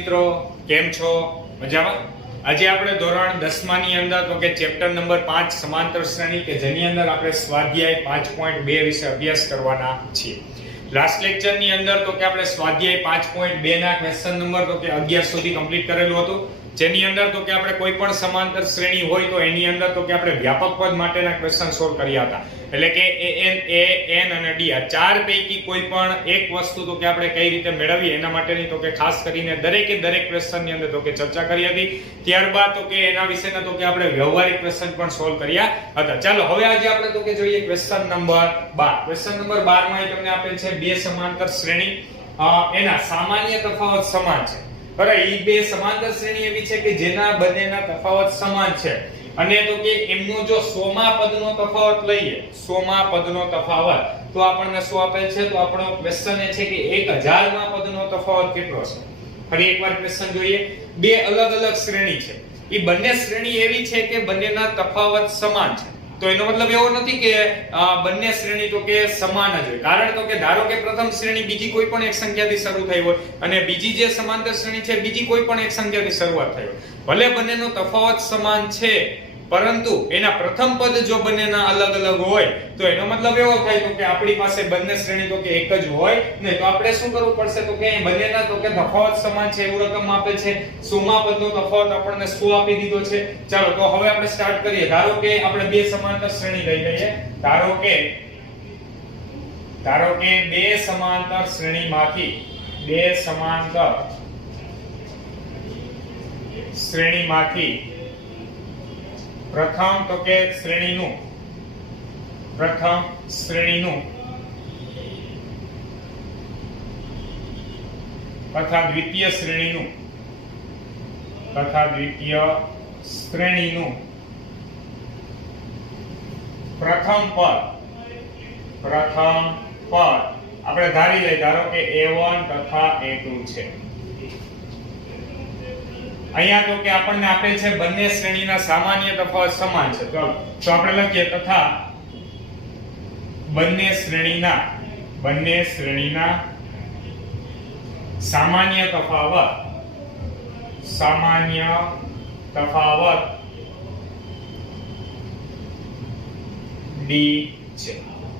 મિત્રો, કેમ છો? મજામાં? આજે આપણે ધોરણ 10 ની અંદર તો કે ચેપ્ટર નંબર 5 સમાંતર શ્રેણી કે જેની અંદર આપણે સ્વાધ્યાય 5.2 વિશે અભ્યાસ કરવાના છીએ. લાસ્ટ લેક્ચર ની અંદર તો કે આપણે સ્વાધ્યાય 5.2 ના ક્વેશ્ચન નંબર તો કે 11 સુધી કમ્પ્લીટ કરેલું હતું, જેની અંદર તો કે આપણે કોઈ પણ સમાંતર શ્રેણી હોય તો એની અંદર તો કે આપણે વ્યાપક પદ માટેના ક્વેશ્ચન સોલ્વ કર્યા હતા. એટલે કે an અને d આ ચાર પૈકી કોઈ પણ એક વસ્તુ તો કે આપણે કઈ રીતે મેળવીએ એના માટેની તો કે ખાસ કરીને દરેકે દરેક ક્વેશ્ચન ની અંદર તો કે ચર્ચા કરી હતી. ત્યારબાદ તો કે એના વિશેના તો કે આપણે વ્યવહારિક ક્વેશ્ચન પણ સોલ્વ કર્યા હતા. ચાલો હવે આજે આપણે તો કે જોઈએ ક્વેશ્ચન નંબર 12. ક્વેશ્ચન નંબર 12 માં તમને આપેલ છે બે સમાંતર શ્રેણી, એના સામાન્ય તફાવત સમાન છે. બરાબર, એ બે સમાંતર શ્રેણી એવી છે કે જેના બંનેના તફાવત સમાન છે અને તો કે એમનો જો 100 માં પદનો તફાવત લઈએ, 100 માં પદનો તફાવત, તો આપણને શું આપેલ છે? તો આપણો ક્વેશ્ચન એ છે કે 1000 માં પદનો તફાવત કેટલો છે. ફરી એકવાર ક્વેશ્ચન જોઈએ. બે અલગ અલગ શ્રેણી છે, એ બંને શ્રેણી એવી છે કે બંનેના તફાવત સમાન છે. તો એનો મતલબ એવો નથી કે બંને શ્રેણી તો કે સમાન જ હોય. કારણ તો કે ધારો કે પ્રથમ શ્રેણી બીજી કોઈ પણ એક સંખ્યાથી શરૂ થઈ હોય અને બીજી જે સમાંતર શ્રેણી છે બીજી કોઈ પણ એક સંખ્યાથી શરૂઆત થઈ હોય, ભલે બંનેનો તફાવત સમાન છે પરંતુ એના પ્રથમ પદ જો બંનેના અલગ અલગ હોય તો એનો મતલબ એવો થાય તો કે આપણી પાસે બંને શ્રેણી તો કે એક જ હોય ને. તો આપણે શું કરવું પડશે? તો કે બંનેના તો કે તફાવત સમાન છે એવું રકમ આપે છે. 100 માં પદનો તફાવત આપણને 100 આપી દીધો છે. ચાલો તો હવે આપણે સ્ટાર્ટ કરીએ. ધારો કે આપણે બે સમાંતર શ્રેણી લઈ લઈએ. ધારો કે બે સમાંતર શ્રેણીમાંથી પ્રથમ તો કે શ્રેણીનું તથા દ્વિતીય શ્રેણીનું પ્રથમ પદ આપણે ધારી લઈએ. ધારો કે a1 તથા a2 છે. અહીંયા તો કે આપણને આપેલ છે બંને શ્રેણીના સામાન્ય તફાવત સમાન છે. ચાલો તો આપણે લખીએ તથા બંને શ્રેણીના સામાન્ય તફાવત d છે.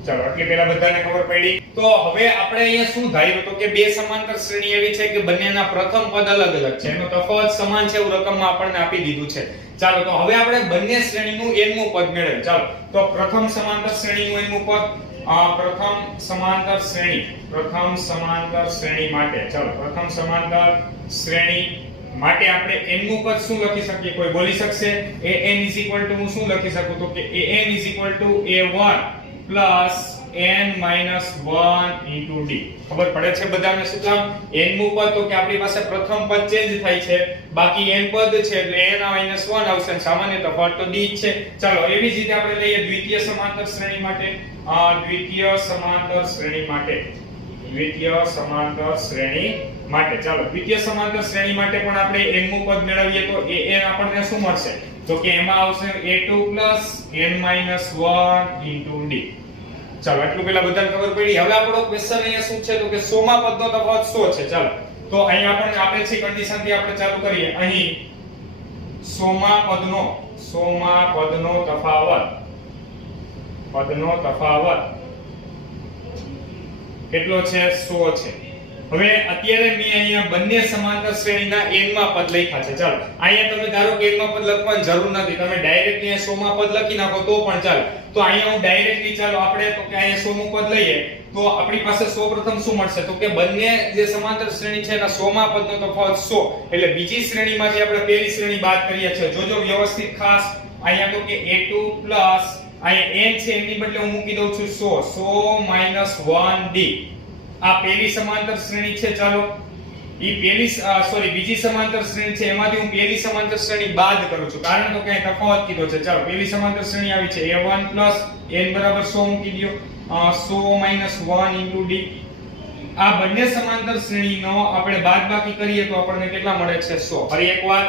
ચાલો એટલે પેલા બધાને ખબર પડી. તો હવે આપણે અહીંયા શું ધાર્યું? તો કે બે સમાંતર શ્રેણી એવી છે કે બંનેના પ્રથમ પદ અલગ અલગ છે, એનો તફાવત સમાન છે એવું રકમમાં આપણને આપી દીધું છે. ચાલો તો હવે આપણે બંને શ્રેણીનું nમું પદ મેળવીએ. ચાલો તો પ્રથમ સમાંતર શ્રેણીનું nમું પદ, પ્રથમ સમાંતર શ્રેણી માટે, ચાલો પ્રથમ સમાંતર શ્રેણી માટે આપણે nમું પદ શું લખી શકીએ? કોઈ બોલી શકશે? an હું શું લખી શકું? તો કે an a1 plus n-1 into d. ખબર પડે છે બધાને શું કામ? nમું પદ તો કે આપણી પાસે પ્રથમ પદ ચેન્જ થાય છે, બાકી n પદ છે એટલે n-1 આવશે, સામાન્ય તફાવત તો d જ છે. ચાલો એવી જ રીતે આપણે લઈએ દ્વિતીય સમાંતર શ્રેણી માટે. દ્વિતીય સમાંતર શ્રેણી માટે ચાલો દ્વિતીય સમાંતર શ્રેણી માટે પણ આપણે nમું પદ મેળવીએ તો an આપણને શું મળશે? તો કે એમાં આવશે a2 plus n-1 into d. ચાલો એટલું પેલા બધાને ખબર પડી. હવે આપણો ક્વેશ્ચન અહીંયા શું છે? તો કે 100 માં પદનો તફાવત 100 છે. ચાલો તો અહીંયા આપણને આપે છે કન્ડિશન થી આપણે ચાલુ કરીએ. અહીં 100 માં પદનો તફાવત કેટલો છે? 100 છે. હવે અત્યારે મેં અહીંયા બંને સમાંતર શ્રેણીના n માં પદ લખ્યા છે. ચાલો અહીંયા તમે ધારો કે n માં પદ લખવાની જરૂર નથી, તમે ડાયરેક્ટલી 100 માં પદ લખી નાખો તો પણ ચાલે. તો અહીંયા હું ડાયરેક્ટલી ચાલો આપણે તો કે અહીંયા 100 નું પદ લઈએ તો આપણી પાસે સૌપ્રથમ શું મળશે? તો કે બંને જે સમાંતર શ્રેણી છે એના 100 માં પદનો તફાવત 100, એટલે બીજી શ્રેણીમાંથી આપણે પહેલી શ્રેણી બાદ કરીએ છીએ. જોજો વ્યવસ્થિત ખાસ. અહીંયા તો કે a2 plus અહીંયા n છે એની બદલે હું મૂકી દઉં છું 100 1d. આ પહેલી સમાંતર શ્રેણી છે. ચાલો બીજી સમાંતર શ્રેણી છે એમાંથી હું પહેલી સમાંતર શ્રેણી બાદ કરું છું, કારણ તો કે તફાવત કીધો છે. ચાલો પહેલી સમાંતર શ્રેણી આવી છે a1 plus n બરાબર 100 મૂકી દયો, 100 1 into d. આ બંને સમાંતર શ્રેણીનો આપણે બાદબાકી કરીએ તો આપણને કેટલા મળે છે? 100. ફરી એકવાર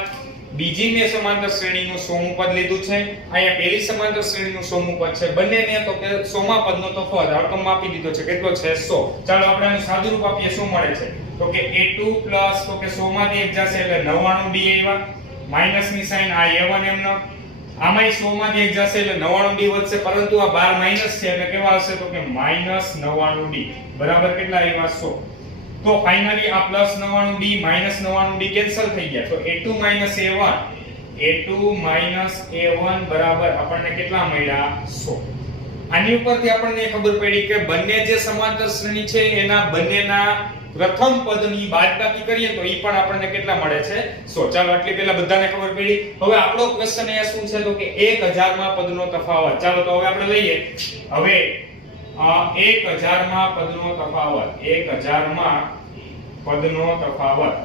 બીજી મેં સમાંતર શ્રેણીનું 100મું પદ લીધું છે, અહીંયા પહેલી સમાંતર શ્રેણીનું 100મું પદ છે, બંનેને તો કે 100મા પદનો તફાવત રકમ આપી દીધો છે, કેટલો છે 100. ચાલો આપણે આનું સાદું રૂપ આપીએ, શું મળે છે તો કે a2 પ્લસ તો કે 100 માંથી 1 જશે એટલે 99d આવ્યા, માઈનસ ની સાઈન આ a1 એમનો, આમાંય 100 માંથી 1 જશે એટલે 99d વધશે, પરંતુ આ 12 માઈનસ છે એટલે કેવા આવશે તો કે -99d બરાબર કેટલા આવ્યા 100. તો ફાઇનલી આ +99d -99d કેન્સલ થઈ ગયા, તો a2 a1 બરાબર આપણને કેટલા મળ્યા 100. આની ઉપરથી આપણને ખબર પડી કે બંને જે સમાંતર શ્રેણી છે એના બંનેના પ્રથમ પદની બાદબાકી કરીએ તો ઈ પણ આપણને કેટલા મળે છે 100. ચાલો આટલી પહેલા બધાને ખબર પડી. હવે આપણો ક્વેશ્ચન અહીંયા શું છે તો કે 1000 માં પદનો તફાવત. ચાલો તો હવે આપણે લઈએ, હવે 1000 માં પદનો તફાવત, 1000 માં પદનો તફાવત.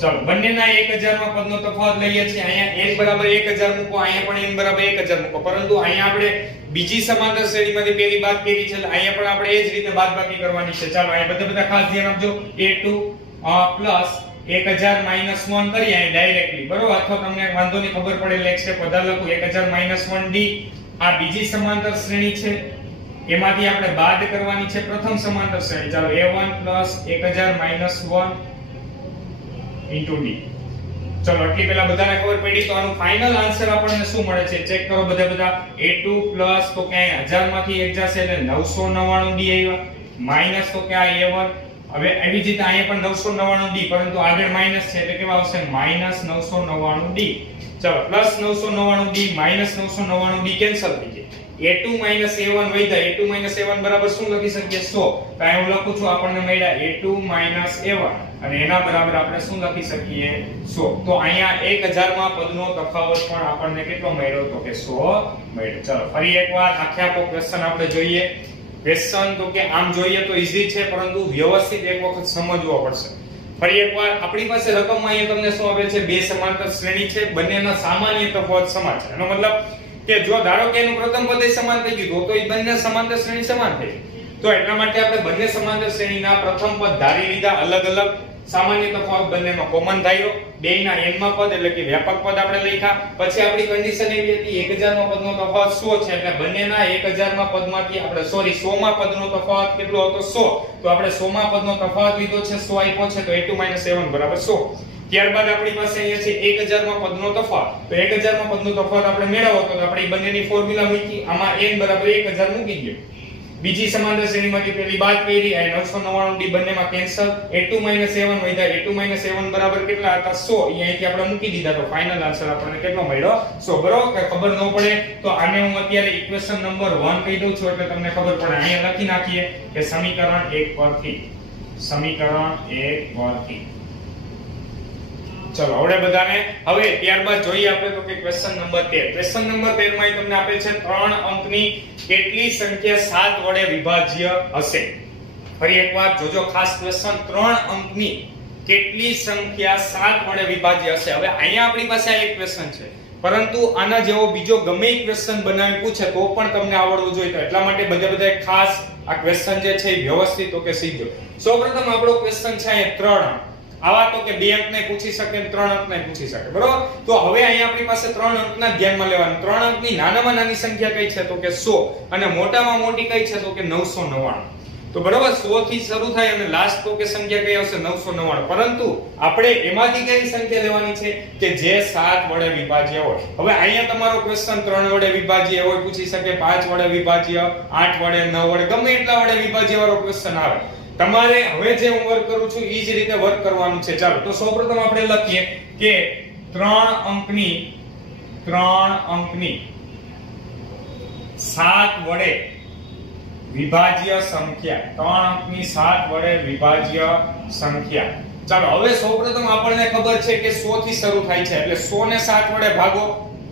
ચાલો બંનેના 1000 માં પદનો તફાવત લઈએ છીએ. અહીંયા n બરાબર 1000 મૂકો, અહીંયા પણ n બરાબર 1000 મૂકો, પરંતુ અહીંયા આપણે બીજી સમાંતર શ્રેણીમાંથી પહેલી બાદ કરી છે એટલે અહીંયા પણ આપણે એ જ રીતે બાદબાકી કરવાની છે. ચાલો અહીંયા બધા ખાસ ધ્યાન આપજો. a2 પ્લસ 1000 માઈનસ 1 કરીએ અહીં ડાયરેક્ટલી, બરોબર, અથવા તમને વાંધો નહીં ખબર પડે એટલે એક સ્ટેપ વધારે લખું. 1000 માઈનસ 1d આ બીજી સમાંતર શ્રેણી છે, એમાંથી આપણે બાદ કરવાની છે પ્રથમ સમાંતર શ્રેણી. ચાલો a1 plus 1000 minus 1 into d. ચલો આટલી પહેલા બધાને ખબર પડી, તો આનું ફાઇનલ આન્સર આપણને શું મળે છે ચેક કરો બધા. a2 પ્લસ તો કે 1000 માંથી 1 જશે એટલે 999d આવ્યા, માઈનસ તો કે આ a1, હવે એવી જ રીતે અહીંયા પણ 999d, પરંતુ આગળ માઈનસ છે એટલે કેવા આવશે -999d. ચલો plus 999d minus 999d cancel થઈ જાય, a2 a1 વધ્યા, a2 a1 બરાબર શું લખી શકીએ 100. તો અહીં હું લખું છું આપણને મળ્યા a2 a1 અને એના બરાબર આપણે શું લખી શકીએ 100. તો અહીંયા 1000 માં પદનો તફાવત પણ આપણને કેટલો મળ્યો તો કે 100 મળ્યો. ચલો ફરી એકવાર આખો ક્વેશ્ચન આપણે જોઈએ. ક્વેશ્ચન તો કે આમ જોઈએ તો ઈઝી છે, પરંતુ વ્યવસ્થિત એક વખત સમજવો પડશે. ફરી એકવાર આપણી પાસે રકમમાં અહીંયા તમને શું આપે છે, બે સમાંતર શ્રેણી છે, બંનેના સામાન્ય તફાવત સમાન છે. એનો મતલબ કે જો ધારો કે એનું પ્રથમ પદ સમાન થઈ ગયું તો એ બંને સમાંતર શ્રેણી સમાન થઈ. તો એટલા માટે આપણે બંને સમાંતર શ્રેણીના પ્રથમ પદ ધારી લીધા, અલગ અલગ સામાન્ય તફાવત બંનેમાં કોમન ધાર્યો, બેયના n માં પદ એટલે કે વ્યાપક પદ આપણે લખ્યા. પછી આપણી કન્ડિશન એવી હતી 1000 માં પદનો તફાવત 100 છે એટલે બંનેના 1000 માં પદમાંથી આપણે 100 માં પદનો તફાવત કેટલો હતો 100, તો આપણે 100 માં પદનો તફાવત લીધો છે, 100 આપ્યો છે, તો a2 a1 બરાબર 100. ત્યારબાદ આપણી પાસે અહીંયા છે 1000 માં પદનો તફાવત, તો 1000 માં પદનો તફાવત આપણે મેળવવો તો આપણે બંનેની ફોર્મ્યુલા મૂકી, આમાં n બરાબર 1000 મૂકી દઈએ. બીજી સમાંતર શ્રેણીમાંથી પેલી બાદ કરી, આ 999d બંનેમાં કેન્સલ, a2 a1 વધ્યા, a2 a1 બરાબર કેટલા હતા 100, અહીંયાથી આપણે મૂકી દીધા, તો ફાઇનલ આન્સર આપણને કેટલો મળ્યો 100. બરોબર, કે ખબર ન પડે તો આને હું અત્યારે ઇક્વેશન નંબર 1 કહી દઉં છું એટલે તમને ખબર પડે. અહીંયા લખી નાખીએ કે સમીકરણ 1 પરથી, સમીકરણ 1 પરથી. ચલો હવે બધાને હવે ત્યારબાદ જોઈએ આપણે તો કે ક્વેશ્ચન નંબર 13. ક્વેશ્ચન નંબર 13 માં તમને આપેલ છે 3 અંકની કેટલી સંખ્યા 7 વડે વિભાજ્ય હશે. ફરી એકવાર જોજો ખાસ ક્વેશ્ચન, 3 અંકની કેટલી સંખ્યા 7 વડે વિભાજ્ય હશે. હવે અહીંયા આપણી પાસે આ એક ક્વેશ્ચન છે, પરંતુ આના જેવો બીજો ગમે એક ક્વેશ્ચન બનાવી પૂછે તો પણ તમને આવડવું જોઈએ. તો એટલા માટે બધા ખાસ આ ક્વેશ્ચન જે છે એ વ્યવસ્થિત તો કે શીખજો. સૌપ્રથમ આપણો ક્વેશ્ચન છે અહીંયા 3 અંક, આવા તો કે 2 અંકને પૂછી શકે અને 3 અંકને પૂછી શકે, બરોબર. તો હવે અહીંયા આપણી પાસે 3 અંકના ધ્યાનમાં લેવાનું. 3 અંકની નાનામાં નાની સંખ્યા કઈ છે તો કે 100 અને મોટામાં મોટી કઈ છે તો કે 999. તો બરોબર 100 થી શરૂ થાય અને લાસ્ટ તો કે સંખ્યા કઈ આવશે 999, પરંતુ આપણે એમાંથી કઈ સંખ્યા લેવાની છે કે જે 7 વડે વિભાજ્ય હોય. હવે અહીંયા તમારો ક્વેશ્ચન 3 વડે વિભાજ્ય હોય પૂછી શકે, 5 વડે વિભાજ્ય, 8 વડે, 9 વડે, ગમે એટલા વડે વિભાજ્ય વાળો ક્વેશ્ચન આવે. તમારે હવે જે હું વર્ક કરું છું ઈ જ રીતે વર્ક કરવાનું છે. ચાલો તો સૌપ્રથમ આપણે લખીએ કે 3 અંકની 7 વડે વિભાજ્ય સંખ્યા, 3 અંકની 7 વડે વિભાજ્ય સંખ્યા. ચાલો હવે સૌપ્રથમ આપણને ખબર છે કે 100 થી શરૂ થાય છે એટલે 100 ને 7 વડે ભાગો,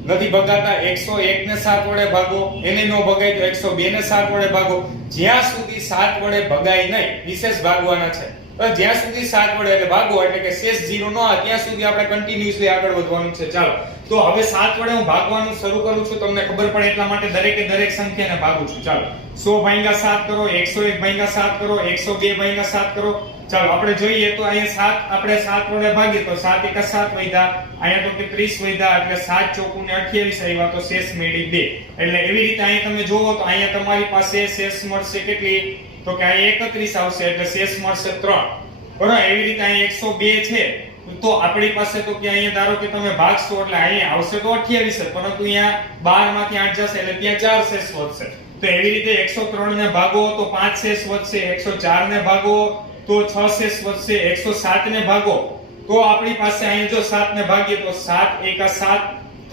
નથી ભગાતા. 101 ને 7 વડે ભાગો, એને નો ભગાય તો 102 ને 7 વડે ભાગો. જ્યાં સુધી 7 વડે ભગાય નહીં, વિશેષ ભાગવાના છે. તો જ્યાં સુધી 7 વડે એટલે ભાગો એટલે કે શેષ 0 ન આવે ત્યાં સુધી આપણે કન્ટિન્યુઅસલી આગળ વધવાનું છે. ચાલો તો હવે 7 વડે હું ભાગવાનું શરૂ કરું છું, તમને ખબર પડે એટલા માટે દરેકે દરેક સંખ્યાને ભાગું છું. ચાલો 100 ભાગ્યા 7 કરો, 101 ભાગ્યા 7 કરો, 102 ભાગ્યા 7 કરો. ચાલો આપણે જોઈએ તો અહીંયા 7 આપણે 7 વડે ભાગીએ તો 7 એકા 7 વધ્યા, અહીંયા તો કે 30 વધ્યા, એટલે 7 ચોકું ને 28 આવ્યા, તો શેષ મળી 2. એટલે એવી રીતે અહીંયા તમે જોવો તો અહીંયા તમારી પાસે શેષ મળશે કેટલી, તો કે અહીંયા 31 આવશે, એટલે શેષ મળશે 3. બરાબર, એવી રીતે અહીંયા 102 છે, તો આપણી પાસે તો કે અહીંયા ધારો કે તમે ભાગશો એટલે અહીંયા આવશે તો 28 જ, પરંતુ અહીંયા 12 માંથી 8 જશે એટલે ત્યાં 4 શેષ વધશે. તો એવી રીતે 103 ને ભાગો તો 5 શેષ વધશે, 104 ને ભાગો તો 6 શેષ વધશે, 107 ને ભાગો તો આપણી પાસે અહીંયા જો 7 ને ભાગીએ તો 7 એકા 7,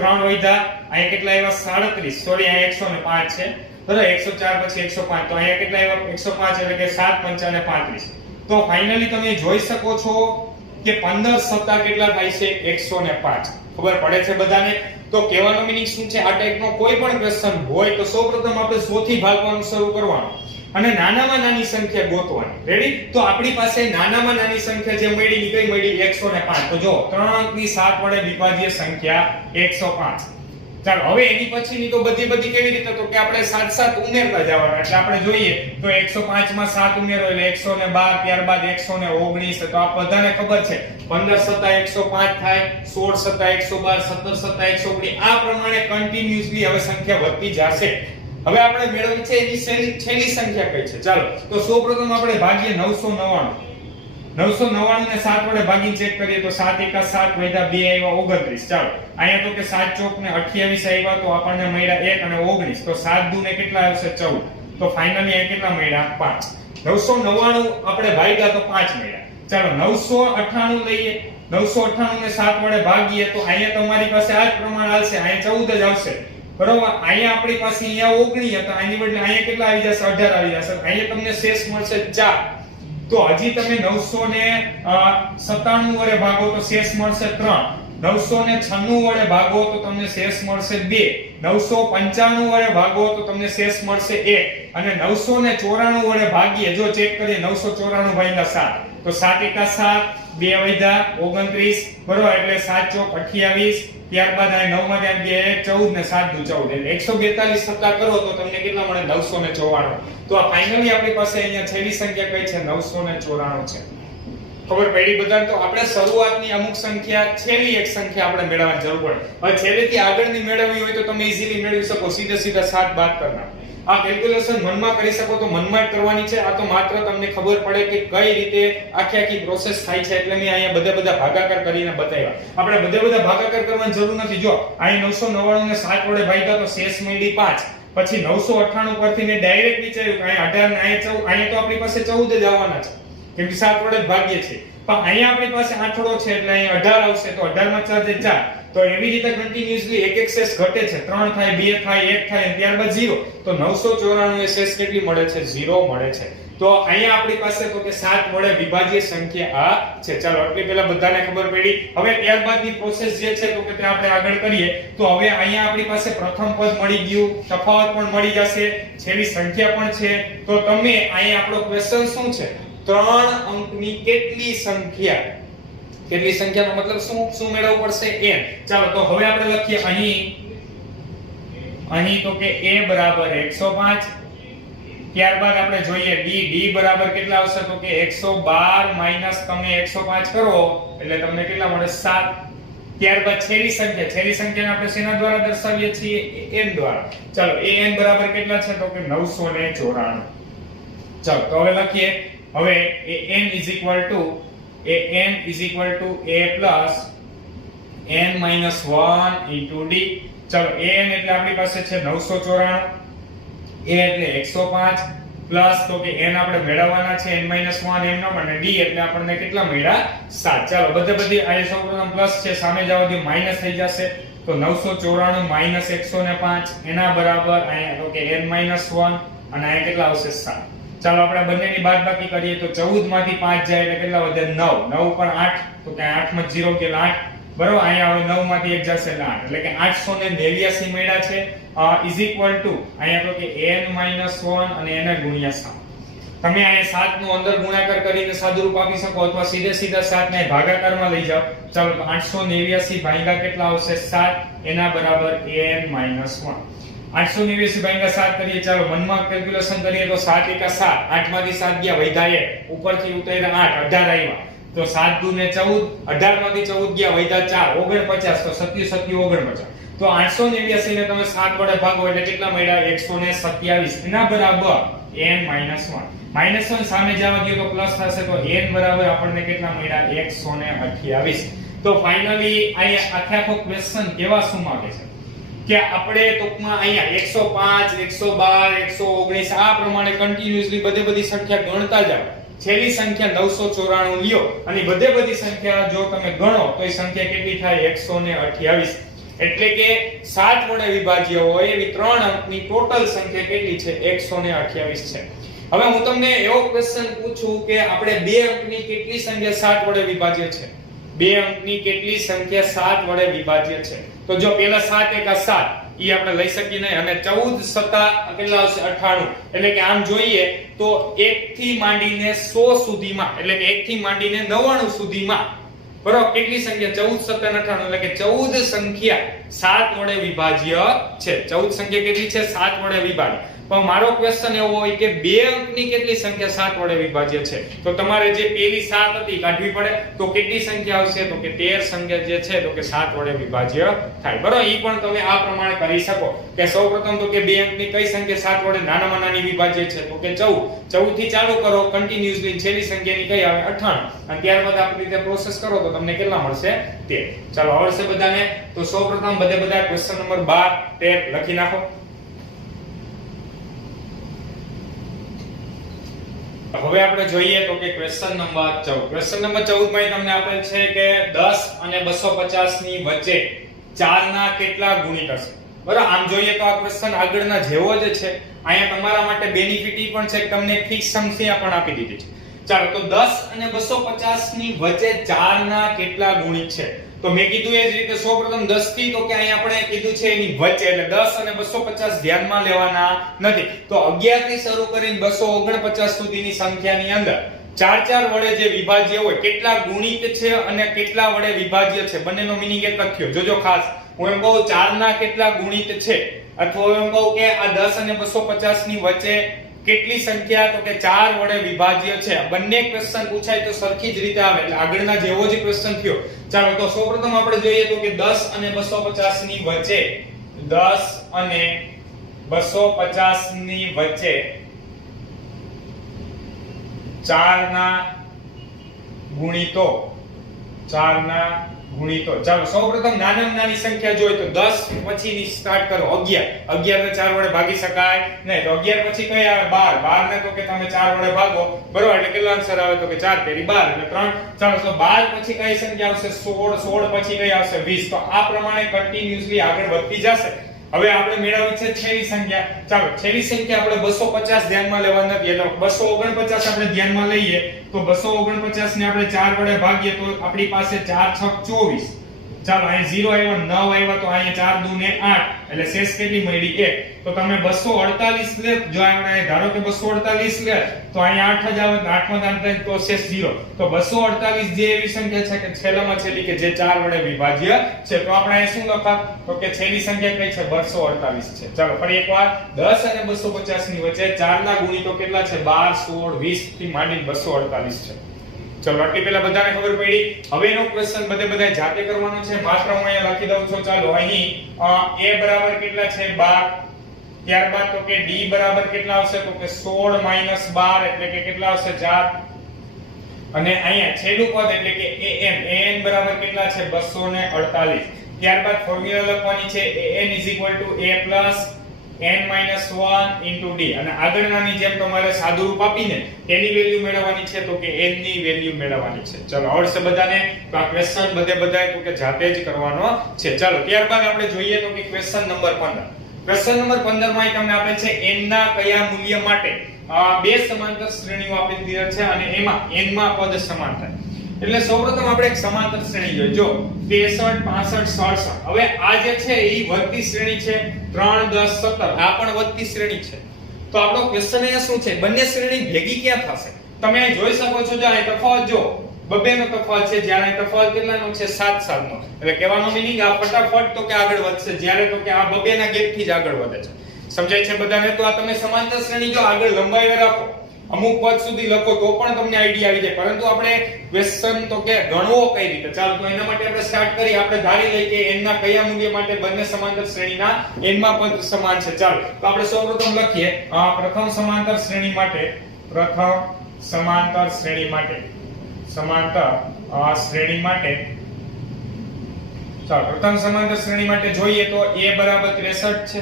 3 વધ્યા, અહીંયા કેટલા આવ્યા 37, સોરી અહીંયા 105 છે, બરાબર, 104 પછી 105, તો અહીંયા કેટલા આવ્યા 105, એટલે કે 7 5 ને 35. તો ફાઇનલી તમે જોઈ શકો છો કે 15 સત્તા કેટલા થાય છે 105. ખબર પડે છે બધાને? તો કહેવાનો મીનિંગ શું છે, આ ટાઈપનો કોઈ પણ ક્વેશ્ચન હોય તો સૌપ્રથમ આપણે 100 થી ભાગવાનું શરૂ કરવાનું અને નાનામાં નાની સંખ્યા ગોતવાની. રેડી? તો આપણી પાસે નાનામાં નાની સંખ્યા જે મળી ની કઈ મળી 105. તો જો 3 અંકની 7 વડે વિભાજ્ય સંખ્યા 105. ચાલો હવે એની પછીની તો બધી કેવી રીતે, તો કે આપણે 7 ઉમેરતા જવાના. એટલે આપણે જોઈએ તો 105 માં 7 ઉમેરો એટલે 112, ત્યારબાદ 119. તો આ બધાને ખબર છે 15 સત્તા 105 થાય, 16 સત્તા 112, 17 સત્તા 119. આ પ્રમાણે કન્ટિન્યુઅસલી હવે સંખ્યા વધતી જશે. હવે આપણે મેળવવી છે એની છેલ્લી સંખ્યા કઈ છે. ચાલો તો સૌપ્રથમ આપણે ભાગીએ 999. 999 ને 7 વડે ભાગીને ચેક કરીએ તો 7 એકા 7 વધ્યા, 2 આવ્યા 29. ચાલો અહીંયા તો કે 7 ચોક ને 28 આવ્યા, તો આપણને મળ્યા 1 અને 19. તો 7 દુ ને કેટલા આવશે 14. તો ફાઇનલી અહીંયા કેટલા મળ્યા 5. 999 આપણે ભાગ્યા તો 5 મળ્યા. ચાલો 998 લઈએ, 998 ને 7 વડે ભાગીએ તો અહીંયા તમારી પાસે આ જ પ્રમાણ આવશે, અહીંયા 14 જ આવશે. બરોબર, અહીંયા આપણી પાસે અહીંયા 19 હતા, આની બદલે અહીંયા કેટલા આવી જશે 18 આવી જશે. અહીંયા તમને શેષ મળશે 4. તો હજી તમે 997 વડે ભાગો તો શેષ મળશે 3. 996 વડે ભાગો તો તમને શેષ મળશે 2. 995 વડે ભાગો તો તમને શેષ મળશે 1. અને 994 વડે ભાગીએ, જો ચેક કરીએ 994 ભાગ્યા 7, તો 7 એકા 7, 2 વધ્યા 29. બરોબર, એટલે 7 ચોક 28, ત્યારબાદ આ 9 માંથી 2 14 ને 7 દુ 14, એટલે 142 સત્તા કરો તો તમને કેટલા મળે 994. તો આ ફાઇનલી આપણી પાસે અહીંયા છેલ્લી સંખ્યા કઈ છે 994 છે. ખબર પડી બધાને? તો આપણે શરૂઆતની અમુક સંખ્યા, છેલ્લી એક સંખ્યા આપણે મેળવવાની જરૂર પડે. હવે છેલ્લેથી આગળની મેળવવી હોય તો તમે ઈઝીલી મેળવી શકો, સીધા 7 બાદ કરનાર. આ કેલ્ક્યુલેશન મનમાં કરી શકો તો મનમાં જ કરવાની છે. આ તો માત્ર તમને ખબર પડે કે કઈ રીતે આખી પ્રોસેસ થાય છે, એટલે મેં અહીંયા બધા ભાગાકાર કરીને બતાવ્યા. આપણે બધા ભાગાકાર કરવાની જરૂર નથી. જો અહીં 999 ને 7 વડે ભાગ્યા તો શેષ મળી 5. પછી 998 પરથી મેં ડાયરેક્ટ વિચાર્યું કે અહીંયા 18 ને અહીંયા 14, અહીંયા તો આપણી પાસે 14 જ આવવાના છે કેમ કે 7 વડે જ ભાગીએ છીએ. પણ અહીંયા આપણી પાસે આંકડો છે એટલે અહીંયા 18 આવશે, તો 18 માં 4 છે 4. તો એવી રીતે કન્ટિન્યુઅસલી એક શેષ ઘટે છે. 3 થાય, 2 થાય, 1 થાય, ત્યારબાદ 0. તો 994 એ શેષ કેટલી મળે છે 0 મળે છે. તો અહીંયા આપણી પાસે તો કે 7 વડે વિભાજ્ય સંખ્યા આ છે. ચાલો એટલે પહેલા બધાને ખબર પડી. હવે ત્યારબાદની પ્રોસેસ જે છે તો કે તે આપણે આગળ કરીએ. તો હવે અહીંયા આપણી પાસે પ્રથમ પદ મળી ગયું, તફાવત પણ મળી જશે, છેલ્લી સંખ્યા પણ છે. તો તમે અહીંયા આપણો ક્વેશ્ચન શું છે, 3 અંકની કેટલી સંખ્યા, કેટલી સંખ્યાનો મતલબ શું મેળવવું પડશે n. ચાલો તો હવે આપણે લખીએ અહીં તો કે a બરાબર 105. ત્યારબાદ આપણે જોઈએ d બરાબર કેટલા આવશે, તો કે 112 માઈનસ તમે 105 કરો એટલે તમને કેટલા મળે 7. ત્યારબાદ છેલ્લી સંખ્યાને આપણે શેના દ્વારા દર્શાવીએ છીએ, n દ્વારા. ચાલો an બરાબર કેટલા છે, તો કે 994. ચાલો તો હવે લખીએ. હવે an is equal to a plus n minus 1 into d. ચલો an એટલે આપણી પાસે છે 994, a એટલે 105 પ્લસ તો કે n આપણે મેળવવાના છે n minus 1 એમ ન, અને d એટલે આપણને કેટલા મળ્યા 7. ચાલો બધી આ સૌપ્રથમ પ્લસ છે, સામે જવા દો માઈનસ થઈ જશે. તો 994 minus 105 એના બરાબર અહીંયા તો કે n minus 1 અને અહીંયા કેટલા આવશે 7. ચાલો આપણે બંનેની બાદબાકી કરીએ તો 14 માંથી 5 જાય એટલે કેટલા વધે 9. 9 પર 8 તો કે 8 માં 0 કે 8. બરોબર, અહીંયા હવે 9 માંથી 1 જશે એટલે 8, એટલે કે 889 મળ્યા છે. ઇઝ ઇક્વલ ટુ અહીંયા તો કે n minus 1 અને n ગુણ્યા 7. તમે અહીંયા 7 નો અંદર ગુણાકાર કરીને સાદુરૂપ આપી શકો અથવા સીધા 7 ને ભાગાકારમાં લઈ જાઓ. ચાલો તો 889 ભાગ્યા કેટલા આવશે 7, એના બરાબર n minus 1. 889 ભાગ્યા 7 કરીએ, ચાલો મનમાં કેલ્ક્યુલેશન કરીએ તો 7 એકા 7, 8 માંથી 7 ગયા વૈધા 1, ઉપરથી ઉતાર્યા 8, 18 આવ્યા તો 7 દુ ને 14, 18 માંથી 14 ગયા વૈધા 4, 49 તો 7 49 તો 889 ને તમે 7 વડે ભાગો એટલે કેટલા મળ્યા 127. એના બરાબર n-1 -1 સામે જવા દો તો પ્લસ થશે તો n બરાબર આપણને કેટલા મળ્યા 128. તો ફાઇનલી અહીંયા આખો ક્વેશ્ચન કેવા શું માંગે છે કે આપણે ટૂંકમાં અહીંયા 105 112 119 આ પ્રમાણે કન્ટિન્યુઅસલી બધી સંખ્યા ગણતા જાવ. છેલ્લી સંખ્યા 994 લ્યો અને બધી સંખ્યા જો તમે ગણો તો એ સંખ્યા કેટલી થાય 128. એટલે કે 7 વડે વિભાજ્ય હોય એવી 3 અંકની ટોટલ સંખ્યા કેટલી છે 128 છે. હવે હું તમને એવો ક્વેશ્ચન પૂછું કે આપણે 2 અંકની કેટલી સંખ્યા 7 વડે વિભાજ્ય છે? 2 અંકની કેટલી સંખ્યા 7 વડે વિભાજ્ય છે? તો જો પહેલા 7 એકા 7 ઈ આપણે લઈ શકીએ નહીં અને 14 સત્તા કેટલા આવશે 98. એટલે કે આમ જોઈએ તો 1 થી માંડીને 100 સુધીમાં એટલે કે 1 થી માંડીને 99 સુધીમાં બરાબર કેટલી સંખ્યા 14 સત્તા 98 એટલે કે 14 સંખ્યા 7 વડે વિભાજ્ય છે. 14 સંખ્યા કેટલી છે 7 વડે વિભાજ્ય. પણ મારો ક્વેશ્ચન એવો હોય કે 2 અંકની કેટલી સંખ્યા 7 વડે વિભાજ્ય છે? તો તમારે જે પેલી 7 હતી કાઢવી પડે તો કેટલી સંખ્યા આવશે તો કે 13 સંખ્યા જે છે તો કે 7 વડે વિભાજ્ય થાય. બરાબર ઈ પણ તમે આ પ્રમાણે કરી શકો કે સૌપ્રથમ તો કે 2 અંકની કઈ સંખ્યા 7 વડે નાનામાં નાની વિભાજ્ય છે તો કે 14 થી ચાલુ કરો કન્ટિન્યુઅસલી છેલ્લી સંખ્યાની કઈ આવે 98 અને ત્યારબાદ આપણી રીતે પ્રોસેસ કરો તો તમને કેટલા મળશે 13. ચાલો આવડશે બધાને? તો સૌપ્રથમ બધા ક્વેશ્ચન નંબર 12 13 લખી નાખો. હવે આપણે જોઈએ તો કે ક્વેશ્ચન નંબર 14. ક્વેશ્ચન નંબર 14 માં તમને આપેલ છે કે 10 અને 250 ની વચ્ચે 4 ના કેટલા ગુણિત હશે? બરાબર આમ જોઈએ તો આ ક્વેશ્ચન આગળના જેવો જ છે. અહીંયા તમારા માટે બેનિફિટ ઈ પણ છે કે તમને ફિક્સ સંખ્યા પણ આપી દીધી છે. ચાલો તો 10 અને 250 ની વચ્ચે 4 ના કેટલા ગુણિત છે? તો મેં કીધું એ જ રીતે સૌપ્રથમ 10 થી તો કે અહીં આપણે કીધું છે એની વચ્ચે એટલે 10 અને 250 ધ્યાનમાં લેવાના નથી. તો 11 થી શરૂ કરીને 249 સુધીની સંખ્યાની અંદર 4 વડે જે વિભાજ્ય હોય કેટલા ગુણિત છે અને કેટલા વડે વિભાજ્ય છે બંનેનો મીનિંગ એક જ થયો. જોજો ખાસ હું એમ કહું 4 ના કેટલા ગુણિત છે અથવા એમ કહું કે આ 10 અને 250 ની વચ્ચે કેટલી સંખ્યા તો કે 4 વડે વિભાજ્ય છે. બંને ક્વેશ્ચન પૂછાય તો સરખી જ રીતે આવે એટલે આગળના જેવો જ ક્વેશ્ચન થયો. ચાલો તો સૌપ્રથમ આપણે જોઈએ તો કે 10 અને 250 ની વચ્ચે 10 અને 250 ની વચ્ચે 4 ના ગુણિતો 4 ના ગુણિતો. ચાલો સૌપ્રથમ નાનામાં નાની સંખ્યા જોઈએ તો 10 પછીની સ્ટાર્ટ કરો 11 11 ને 4 વડે ભાગી શકાય નહીં તો 11 પછી કઈ આવે 12 12 ને તો કે તમે 4 વડે ભાગો બરોબર એટલે કેટલો આન્સર આવે તો કે 4 તેરી 12 એટલે 3. ચાલો તો 12 પછી કઈ સંખ્યા આવશે 16 16 પછી કઈ આવશે 20. તો આ પ્રમાણે કન્ટિન્યુઅસલી આગળ વધતી જશે. હવે આપણે મેળવવી છે છેલ્લી સંખ્યા. ચાલો છેલ્લી સંખ્યા આપણે 250 ધ્યાનમાં લેવાની નથી એટલે 249 આપણે ધ્યાનમાં લઈએ તો 249 ને આપણે 4 વડે ભાગીએ તો આપણી પાસે 4 6 24. ચાલો અહીં 0 આવ્યો 9 આવ્યા તો અહીંયા 4 દુ ને 8 એટલે શેષ કેટલી મળી 1. તો તમે 248 લે જો આપણે ધારો કે 248 લે તો અહીંયા 8 જ આવે 8 માં 8 તો શેષ 0. તો 248 જે એવી સંખ્યા છે કે છેલ્લામાં છેલ્લી કે જે 4 વડે વિભાજ્ય છે. તો આપણે અહીં શું લખા તો કે છેલ્લી સંખ્યા કઈ છે 248 છે. ચાલો ફરી એકવાર 10 અને 250 ની વચ્ચે 4 ના ગુણિતો કેટલા છે 12 16 20 થી માંડીને 248 છે. ચલો આટલી પહેલા બધાને ખબર પડી. હવે એનો ક્વેશ્ચન બધાય જાતે કરવાનો છે. માત્ર હું અહીંયા લખી દઉં છું. ચાલો અહીં a બરાબર કેટલા છે 12. ત્યારબાદ તો કે d બરાબર કેટલા આવશે તો કે 16 12 એટલે કે કેટલા આવશે 4. અને અહીંયા છેલ્લું પદ એટલે કે an બરાબર કેટલા છે 248. ત્યારબાદ ફોર્મ્યુલા લખવાની છે an a n-1 d અને આગળનાની જેમ તમારે સાદું રૂપ આપીને તેની વેલ્યુ મેળવવાની છે તો કે n ની વેલ્યુ મેળવવાની છે. ચલો આવડશે બધાને? તો આ ક્વેશ્ચન બધાય તો કે જાતે જ કરવાનો છે. ચાલો ત્યારબાદ આપણે જોઈએ તો કે ક્વેશ્ચન નંબર 15. ક્વેશ્ચન નંબર 15 માં તમને આપેલ છે n ના કયા મૂલ્ય માટે બે સમાંતર શ્રેણીઓ આપેલ દીધેલ છે અને એમાં n માં પદ સમાન થાય. એટલે સૌપ્રથમ આપણે એક સમાંતર શ્રેણી જોઈએ. જો 63 65 67. હવે આ જે છે ઈ વધતી શ્રેણી છે 3 10 17 આ પણ વધતી શ્રેણી છે. તો આપણો ક્વેશ્ચન અહીંયા શું છે બંને શ્રેણી ભેગી ક્યાં થશે? તમે અહીં જોઈ શકો છો. જો અહીં તફાવત જો બબેનો તફાવત છે જ્યારે તફાવત કેટલાનો છે 7 7 નો. એટલે કહેવાનો મીનિંગ આ ફટાફટ તો કે આગળ વધશે જ્યારે તો કે આ બબેના ગેપ થી જ આગળ વધે છે. સમજાય છે બધાને? તો આ તમે સમાંતર શ્રેણી જો આગળ લંબાવી રાખો, અમુક પદ સુધી લખો તો પણ તમને આઈડિયા આવી જાય, પરંતુ આપણે ક્વેશ્ચન તો કે ગણવો કઈ રીતે, ચાલો તો એના માટે આપણે સ્ટાર્ટ કરીએ. આપણે ધારી લઈએ કે n ના કયા મૂલ્ય માટે બંને સમાંતર શ્રેણીના n માં પદ સમાન છે. ચાલો તો આપણે સૌપ્રથમ લખીએ પ્રથમ સમાંતર શ્રેણી માટે, ચાલો પ્રથમ સમાંતર શ્રેણી માટે જોઈએ તો a બરાબર 63 છે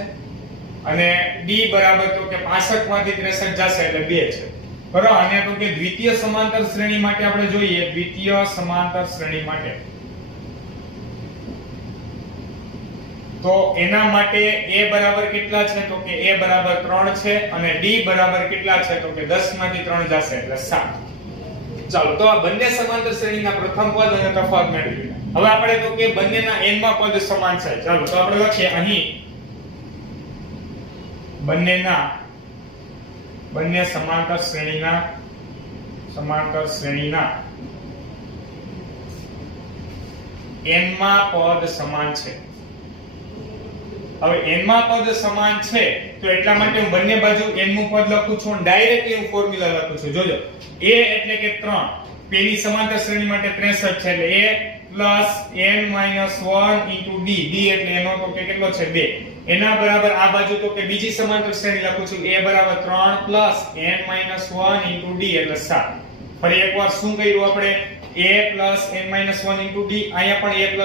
અને b બરાબર તો કે 65 માંથી 63 જશે એટલે 2 છે, બરાબર. અને તો કે દ્વિતીય સમાંતર શ્રેણી માટે આપણે જોઈએ, દ્વિતીય સમાંતર શ્રેણી માટે તો એના માટે a બરાબર કેટલા છે તો કે a બરાબર 3 છે અને d બરાબર કેટલા છે તો કે 10 માંથી 3 જશે એટલે 7. ચાલો તો આ બંને સમાંતર શ્રેણીના પ્રથમ પદ અને તફાવત મેળવી. હવે આપણે તો કે બંનેના n માં પદ સમાન છે. ચાલો તો આપણે લખીએ અહીં બંને સમાંતર શ્રેણીના n માં પદ સમાન છે. હવે n માં પદ સમાન છે તો એટલા માટે હું બંને બાજુ n નું પદ લખું છું, ડાયરેક્ટલી હું ફોર્મ્યુલા લખું છું. જોજો, a એટલે કે 3, પેલી સમાંતર શ્રેણી માટે 63 છે એટલે a n - 1 d, d એટલે એનો તો કે કેટલો છે 2, એના બરાબર આ બાજુ તો કે બીજી સમાંતર શ્રેણી લખું છું, a બરાબર 3 n - 1 d એટલે 7. ફરી એકવાર શું કર્યું આપણે, a n - 1 d, અહીંયા પણ a n -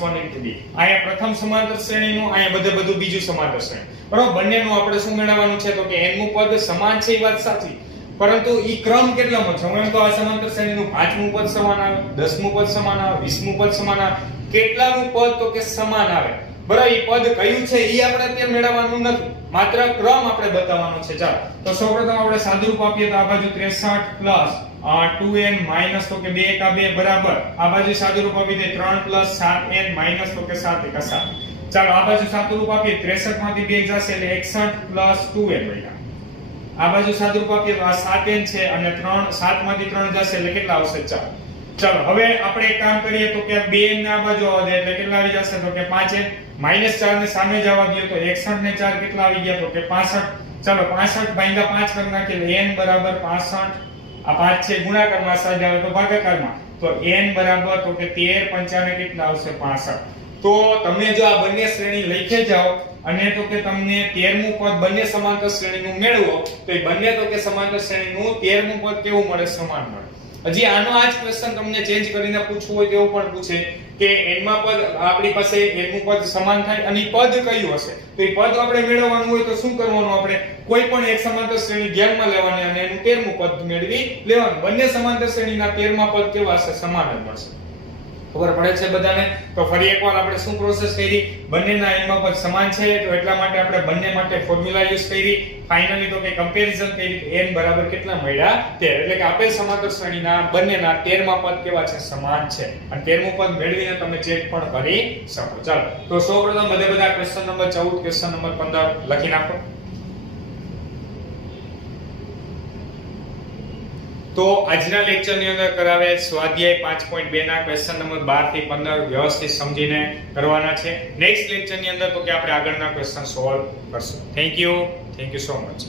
1 d. અહીંયા પ્રથમ સમાંતર શ્રેણીનું, અહીંયા બધું બીજું સમાંતર શ્રેણી, બરાબર. બંનેનું આપણે શું મેળવવાનું છે તો કે n નું પદ સમાન છે, એ વાત સાચી, પરંતુ ઈ ક્રમ કેટલામો છે? હું એમ તો આ સમાંતર શ્રેણીનું 5મું પદ સમાન આવે, 10મું પદ સમાન આવે, 20મું પદ સમાન આવે, કેટલામું પદ તો કે સમાન આવે, બરાબર. ઈ પદ કયું છે ઈ આપણે અત્યારે મેળવવાનું નથી, માત્ર ક્રમ આપણે બતાવવાનો છે. ચાલો તો સૌપ્રથમ આપણે સાદુરૂપ આપીએ તો આ બાજુ 63 2n માઈનસ તો કે 2 * 2 બરાબર, આ બાજુ સાદુરૂપ આપી દે 3 + 7n માઈનસ તો કે 7 * 7. ચાલો આ બાજુ સાદુરૂપ આપીએ 63 માંથી 2 જશે એટલે 61 + 2n બન્યા. આ બાજુ સાદુરૂપ આપીએ તો આ 7n છે અને 7 માંથી 3 જશે એટલે કેટલા આવશે 4. ચાલો હવે આપણે એક કામ કરીએ તો કે 2n ને આ બાજુ આવવા દે એટલે કેટલા આવી જશે તો કે 5n, -4 ને સામે જવા દે તો 61 ને 4 કેટલા આવી ગયા તો કે 65. ચાલો 65 ભાગ્યા 5 કરી નાખીએ એટલે n બરાબર 65, આ 5 છે ગુણાકારમાં, 7 આવે તો ભાગાકારમાં, તો n બરાબર તો કે 13 5 કેટલા આવશે 65. તો તમે જો આ બંને શ્રેણી લખી જાઓ અને તો કે તમને 13મું પદ બંને સમાંતર શ્રેણીનું મેળવો તો એ બંને તો કે સમાંતર શ્રેણીનું 13મું પદ કેવું મળે, સમાન મળે. હજી આનો આ જ ક્વેશ્ચન તમને ચેન્જ કરીને પૂછવું હોય તો એવું પણ પૂછે કે n માં પદ આપણી પાસે n નું પદ સમાન થાય અને પદ કયું હશે, તો એ પદ આપણે મેળવવાનું હોય તો શું કરવાનું, આપણે કોઈ પણ એક સમાંતર શ્રેણી ધ્યાનમાં લેવાની અને એનું 13મું પદ મેળવી લેવાનું. બંને સમાંતર શ્રેણીના 13મા પદ કેવા હશે, સમાન જ મળશે. ખબર પડે છે બધાને? તો ફરી એકવાર આપણે શું પ્રોસેસ કરી, બંનેના n માં પદ સમાન છે તો એટલા માટે આપણે બંને માટે ફોર્મ્યુલા યુઝ કરી, ફાઇનલી તો કે કમ્પેરિઝન કરી, n બરાબર કેટલા મળ્યા 13, એટલે કે આપેલ સમાંતર શ્રેણીના બંનેના 13મા પદ કેવા છે, સમાન છે. અને 13મું પદ મેળવીને તમે ચેક પણ કરી શકો. ચાલો તો સૌપ્રથમ બધા ક્વેશ્ચન નંબર 14 ક્વેશ્ચન નંબર 15 લખી નાખો. તો આજના લેક્ચરની અંદર કરાવ્યા સ્વાધ્યાય 5.2 ના ક્વેશ્ચન નંબર 12 થી 15 વ્યવસ્થિત સમજીને કરવાના છે. નેક્સ્ટ લેક્ચરની અંદર તો કે આપણે આગળના ક્વેશ્ચન સોલ્વ કરશું. Thank you so much.